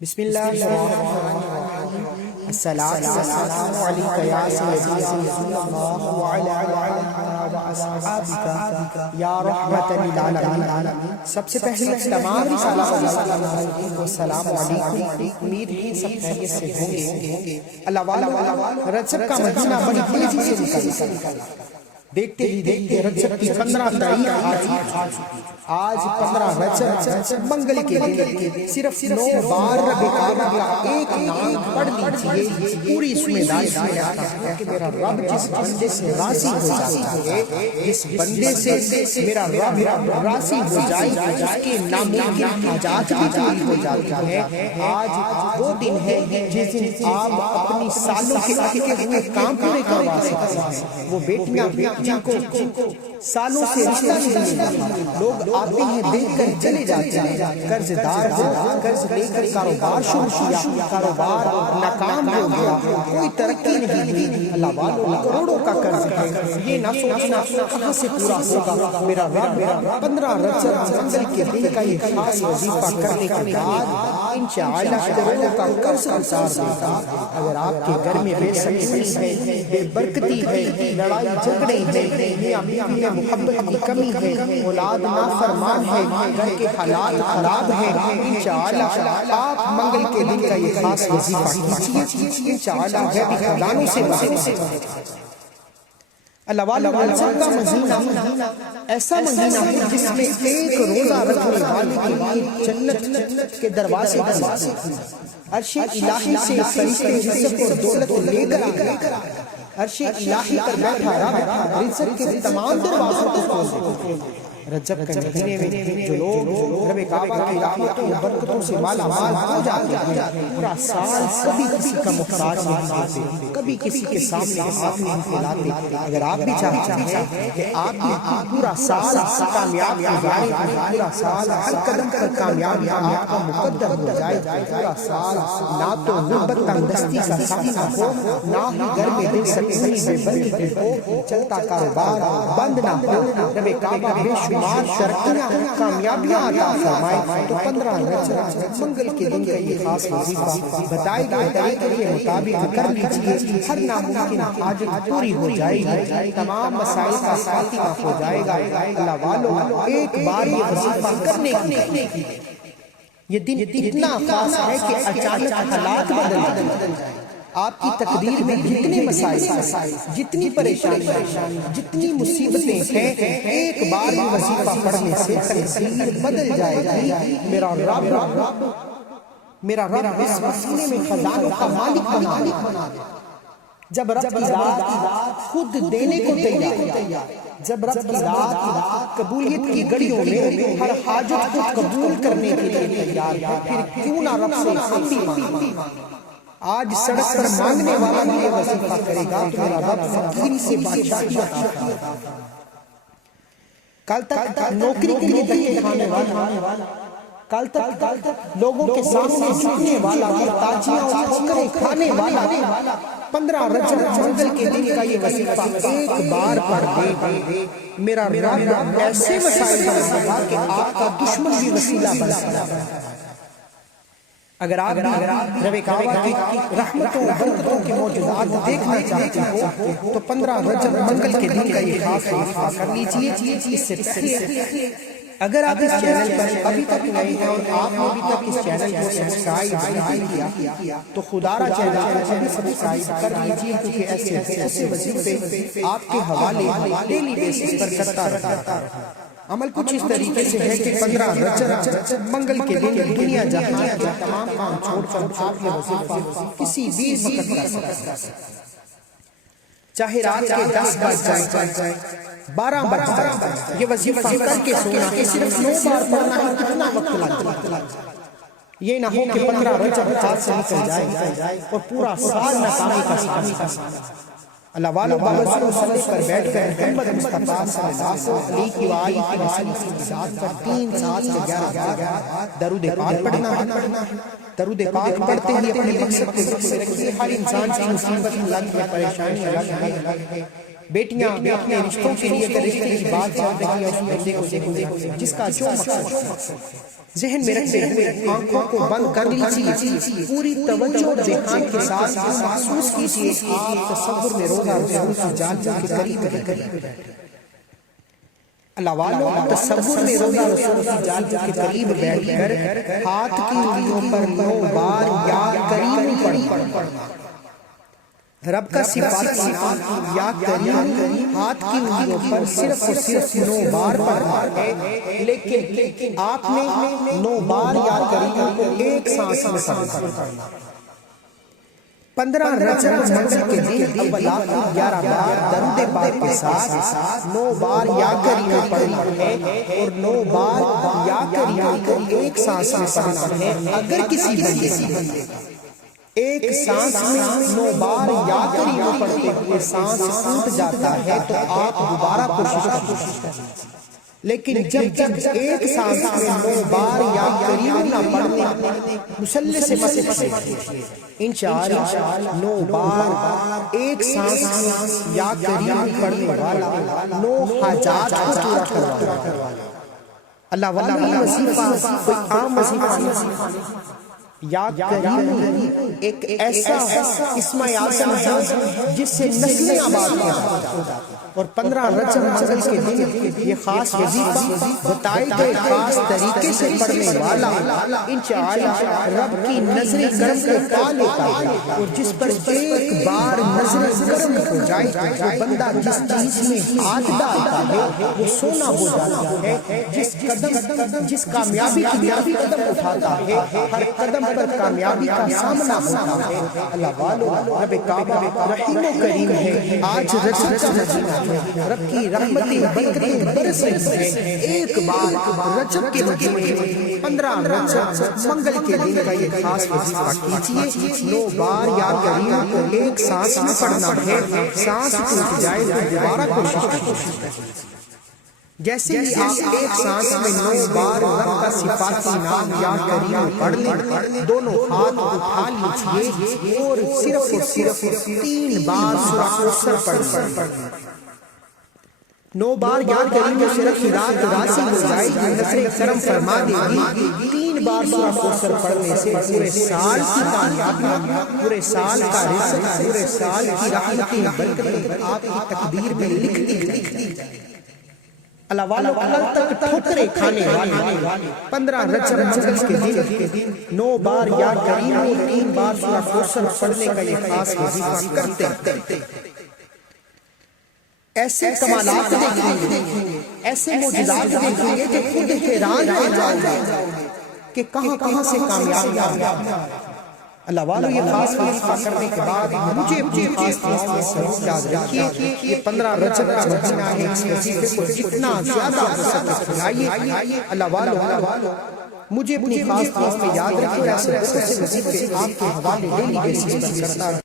بسم اللہ الرحمن الرحیم الصلاۃ والسلام علیک یا سیدی رسول اللہ وعلی آلہ واصحابہ یا رحمۃ للعالمین۔ سب سے پہلے تمام رسالت و سلام علیکم، امید ہے سب خیریت سے ہوں گے۔ اللہ والو رجب کا مہینہ بڑی تیزی سے نکل دیکھتے ہی دیکھتے رجب کی 15 تاریخ آج 15 رجب منگل کے دن صرف 9 بار رب کعبہ کا ایک نام پڑھ لیجئے، پوری ذمہ داری سے آتا ہے کہ میرا رب جس بندے سے راضی ہو جاتا ہے، جس بندے سے میرا رب راضی ہو جائے، اس کے ناممکن حاجات بھی پوری ہو جاتی ہے۔ آج وہ دن ہے جس دن آپ اپنی سالوں کے اٹکے ہوئے کام پورے کروا سکتے ہیں۔ وہ بیٹیاں جن کو سالوں سے رشتہ نہیں ملا، لوگ آتے ہیں دیکھ کر چلے جاتے ہیں، قرض دار ہو، قرض لے کر کاروبار شروع کیا، کاروبار ناکام ہو گیا، کوئی ترقی نہیں ہوئی، اللہ والوں کروڑوں کا قرض ہے، یہ نہ سوچنا کہاں سے پورا ہوگا۔ میرا رب 15 رجب منگل کے دن کا یہ خاص وظیفہ کرنے کے بعد انشاءاللہ کروڑوں کا قرض اتار دیتا۔ اگر آپ کے گھر میں بے سکونی ہے، بے برکتی ہے، لڑائی جھگڑے ہیں، میاں بیوی میں محبت کی کمی ہے، اولاد نافرمان ہے، گھر کے حالات خراب ہیں، انشاءاللہ آپ منگل کے دن کا یہ خاص وظیفہ کیجئے، انشاءاللہ غیبی خزانوں سے بچے۔ اللہ والو رجب کا مہینہ ایسا مہینہ ہے جس میں ایک روزہ رکھنے والے کے لیے جنت کے دروازے کھلتے ہیں۔ عرش الہی سے فرشتے رزق اور دولت لے کر آتے ہیں۔ عرش الہی پر بیٹھا رب رزق کے تمام دروازوں کو کھول دیتا ہے۔ رجب کے مہینے میں جو لوگ رب کعبہ کی رحمتوں و برکتوں سے مالا مال ہو جاتے ہیں، پورا سال کبھی کسی کا محتاج نہیں ہوتے، کبھی کسی کے سامنے ہاتھ نہیں پھیلاتے۔ اگر آپ بھی چاہتے ہیں کہ آپ بھی پورا سال کامیاب گزاریں، پورا سال ہر قدم پر کامیابی آپ کا مقدر ہو جائے، پورا سال نہ تو غربت تنگدستی کا سامنا ہو، نہ ہی گھر میں بے سکونی بے برکتی ہو، چلتا کاروبار بند نہ ہو، رب کعبہ بے شمار ترقیاں کامیابیاں عطا فرمائے، تو 15 رجب منگل کے دن کا یہ خاص وظیفہ بتائے گئے طریقے کے مطابق کر لیجئے، ہر ناممکن حاجت پوری ہو جائے گی، تمام مسائل کا خاتمہ ہو جائے گا۔ اللہ والو ایک بار یہ وظیفہ کرنے کی یہ دن اتنا خاص ہے کہ اچانک حالات بدل جائیں۔ آپ کی تقدیر میں جتنے مسائل، جتنی پریشانیاں، جتنی مصیبتیں ہیں، ایک بار یہ وظیفہ پڑھنے سے تقدیر بدل جائے گی۔ میرا رب اس وسیلے میں خزانوں کا مالک بنا دے۔ جب رب کی ذات خود دینے کو تیار، جب رب کی ذات قبولیت کی گڑیوں میں ہر حاجت کو قبول کرنے کے لیے تیار ہے، پھر کیوں نہ رب سے ہم بھی مانگیں۔ آج سڑک پر مانگنے والا بھی یہ وظیفہ کرے گا تو میرا رب فقیری سے بادشاہی عطا فرمائے گا۔ کل تک نوکری کے لیے دھکے کھانے والا، کل تک لوگوں کے سامنے جھکنے والا، محتاجیاں اور ٹھوکریں کھانے والا، 15 رجب منگل کے دن کا یہ وظیفہ ایک بار پڑھ دے، میرا رب ایسے وسائل بنا گا کہ آپ کا دشمن بھی وسیلہ بن سکتا ہے۔ اگر آپ رب کعبہ کی رحمتوں و برکتوں کے معجزات دیکھنا چاہتے ہو تو 15 رجب منگل کے دن کا یہ خاص وظیفہ کر لیجئے۔ اس سے پہلے اگر آپ اس چینل پر ابھی تک نئے ہیں اور آپ نے ابھی تک اس چینل کو سبسکرائب نہیں کیا تو خدا را چینل کو ابھی سبسکرائب کر لیجئے، کیونکہ ایسے وظیفے آپ کے حوالے ڈیلی بیسس پر کرتا رہتا ہے۔ عمل کچھ اس طریقے سے ہے کہ 15 رجب منگل کے دن دنیا جہاں کے تمام کام چھوڑ کر آپ یہ وظیفہ کسی بھی وقت کر سکتے ہیں، چاہے رات کے 10 بج جائیں، 12 بج جائیں، یہ وظیفہ کر کے سونا ہے، صرف 9 بار پڑھنا ہے، کتنا وقت لگتا ہے۔ یہ نہ ہو کہ 15 رجب ہاتھ سے نکل جائے اور پورا سال ناکامی کا سامنا۔ اللہ والو باوسر مسلح پر بیٹھ کر محمد مصطفیٰ صلی اللہ علیہ وآلہ وسلم پر 3 سال سے 11 درود پاک پڑھنا ہے۔ درود پاک پڑھتے ہی اپنے مقصد کے ذکر رکھیے، ہر انسان کی مصیبت الگ ہے، پریشانی الگ ہے، بیٹیاں اپنے رشتوں کے لیے اگر رشتے کی بات چل رہی ہے اس بندے کو دیکھو جس کا جو مقصد ذہن میں رکھتے ہوئے آنکھوں کو بند کر لیجیے، پوری توجہ اور ذہن کے ساتھ محسوس کیجیے آپ تصور میں روزہ رسول کی جانچوں کے قریب بیٹھے۔ اللہ والو تصور میں روزہ رسول کی جانچوں کے قریب بیٹھ کر ہاتھ کی انگلیوں پر 9 بار یا کریم پڑھنا۔ رب کا صفاتی نام یا کریم ہاتھ کی انگلیوں پر صرف اور صرف 9 بار پڑھنا ہے، لیکن آپ نے 9 بار یا کریم کو ایک سانس میں پڑھنا۔ 15 رجب منگل کے دن اول آخر 11 بار درود پاک کے ساتھ 9 بار یا کریم پڑھنا ہے اور 9 بار یا کریم کو ایک سانس میں پڑھنا ہے۔ اگر کسی بندے ایک سانس میں 9 بار یا کریم پڑھتے ہوئے سانس ٹوٹ جاتا ہے تو آپ دوبارہ کوشش کریں، لیکن جب ایک سانس میں 9 بار یا کریم نہ پڑھنے مسلح سے مسئلے انشاءاللہ 9 بار ایک سانس میں یا کریم پڑھنے والا 9 حاجات کو پورا کروانا۔ اللہ والا یہ وظیفہ کوئی عام وظیفہ نہیں، یا کریم ایک ایسا اسم اعظم ہے جس سے نسلیں آباد ہو جاتی ہیں، اور 15 رجب منگل کے دن یہ خاص وظیفہ بتائے گئے خاص طریقے سے پڑھنے والا انشاءاللہ رب کی نظر کرم کو پا لیتا ہے، اور جس پر ایک بار نظر کرم ہو جائے وہ بندہ جس چیز میں ہاتھ ڈالتا ہے وہ سونا ہو جاتا ہے، جس کامیابی کی قدم اٹھاتا ہے ہر قدم پر کامیابی کا سامنا ہوتا ہے۔ اللہ والو رب کعبہ رحیم و کریم ہے، آج رجب کا مہینہ ہے، رب کی رحمتیں برکتیں برس رہی ہیں۔ ایک بار رجب کے مہینے میں 15 رجب منگل کے دن کا یہ خاص وظیفہ کیجیے، 9 بار یا کریم کو ایک سانس میں پڑھنا ہے، سانس ٹوٹ جائے تو دوبارہ کوشش کریں۔ جیسے ہی آپ ایک سانس میں 9 بار رب کا صفاتی نام یا کریم پڑھ لیں، دونوں ہاتھ اٹھا لیجیے اور صرف 3 بار سورہ کوثر پڑھ لیں۔ 9 بار یا کریم صرف رات راضی ہو جائے گی، نظر کرم فرما دے گی۔ 3 بار سورہ کوثر پڑھنے سے پورے سال کی کامیابی، پورے سال کا رزق، پورے سال کی رحمتیں برکتیں آپ کی تقدیر میں لکھ دی جائیں گی۔ اللہ والو کل تک ٹھوکریں کھانے والے 15 رجب منگل کے دن 9 بار یا کریم اور 3 بار سورہ کوثر پڑھنے کا یہ خاص وظیفہ کرتے ہیں، ایسے کمالات دیکھیں گے، ایسے معجزات دیکھیں گے کہ خود حیران رہ جائیں گے کہ کہاں سے کامیابی۔ اللہ والو یہ خاص وظیفہ کرنے کے بعد مجھے خاص طور سے یاد رکھیے کہ یہ 15 رجب کا مہینہ ہے، اس وظیفے کو جتنا زیادہ ہو سکے پھیلائیے۔ اللہ والو مجھے اپنی خاص طور سے یاد رکھیے، ایسے بہت سے وظیفے آپ کے حوالے ڈیلی بیسس پر کرتا